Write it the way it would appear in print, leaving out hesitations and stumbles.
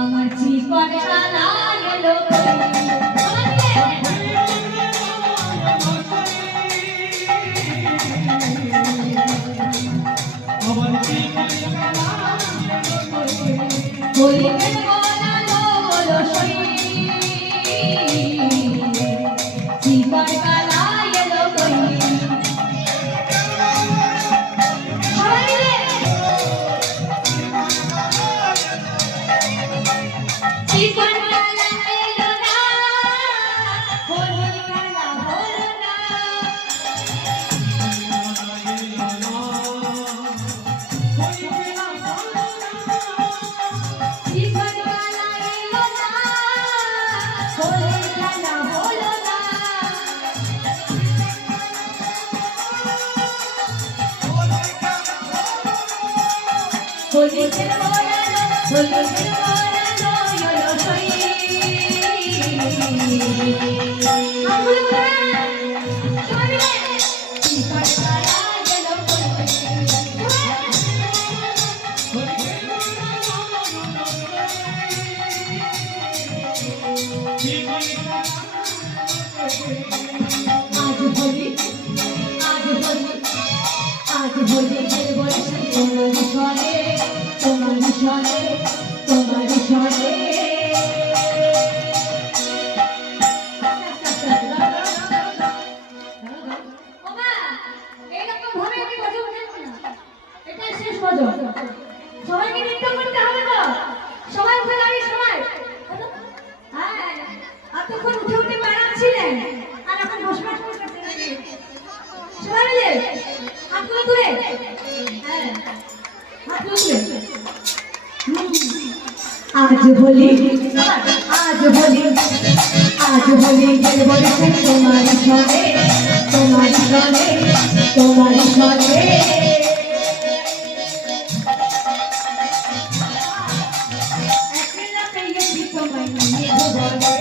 আমার জীবন কালা গেল বলিবেন বলালো বলো সই জীবন কালা গেল কই জীবন কালা এলো না হলো কালা হলো না জীবন কালা এলো না হলো কালা হলো না বলিবেন বলালো বলিবেন বলালো হলো সই আমগুলো সবাই জীবন কালা গেল আজ বলি বলছে তোমার সরে তোমার সরে তোমার সরে ওমা এইরকম ভাবে আমি ভজন করব না এটাই শেষ ভজন সবাইকে নৃত্য করতে হবে তো সবাই উঠে দাঁড়িয়ে সবাই হ্যাঁ এতক্ষণ উঠে উঠে বেড়াচ্ছিলেন আর এখন বসে বসে করতেছেন সবাই মিলে হাতগুলো তুলে হ্যাঁ হাতগুলো তুলে আজ বলি গেল বলেছে তোমার সরে তোমার সরে তোমার সরে একলা পেয়ে তোমায় নিয়ে বলে